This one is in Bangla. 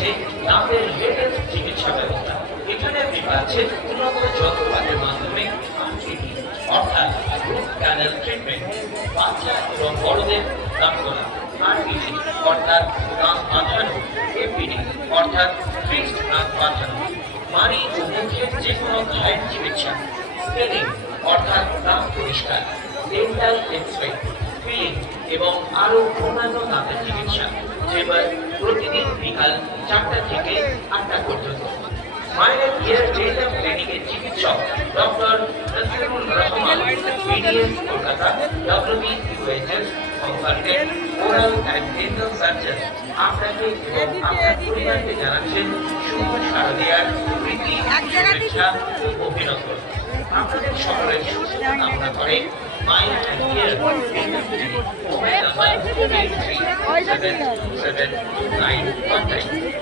রয়েছে দাঁতের লেটেস্ট চিকিৎসা ব্যবস্থা। এখানে আপনি পাচ্ছেন উন্নত যন্ত্রপাতির মাধ্যমে অর্থাৎ রুট ক্যানেল ট্রিটমেন্ট, বাচ্চা এবং বড়দের দাঁত তোলা, আরপিটি অর্থাৎ দাঁত বাঁধানো, এপিডি অর্থাৎ ফিক্সড দাঁত বাঁধানো, মাড়ি ও মুখের যে কোনো ঘায়ের চিকিৎসা, স্কেলিং অর্থাৎ দাঁত পরিষ্কার, ডেন্টাল এক্স-রে, ফিলিং এবং আরো অন্যান্য দাঁতের চিকিৎসা, যেবার প্রতিদিন বিকাল 4টা থেকে 8টা পর্যন্ত। মাইনের কেয়ার ডেন্টাল ক্লিনিকের চিকিৎসক doctor Nasirul Rahman, BDS Kolkata, WBUHS consultant, oral and dental surgeon, আপনাকে এবং আপনার পরিবারকে জানাচ্ছেন শুভ শারদীয়ার প্রীতি, শুভেচ্ছা ও অভিনন্দন। আপনাদের সকলের সুস্থ কামনা করে mind and care dental clinic, mobile number 8377272919।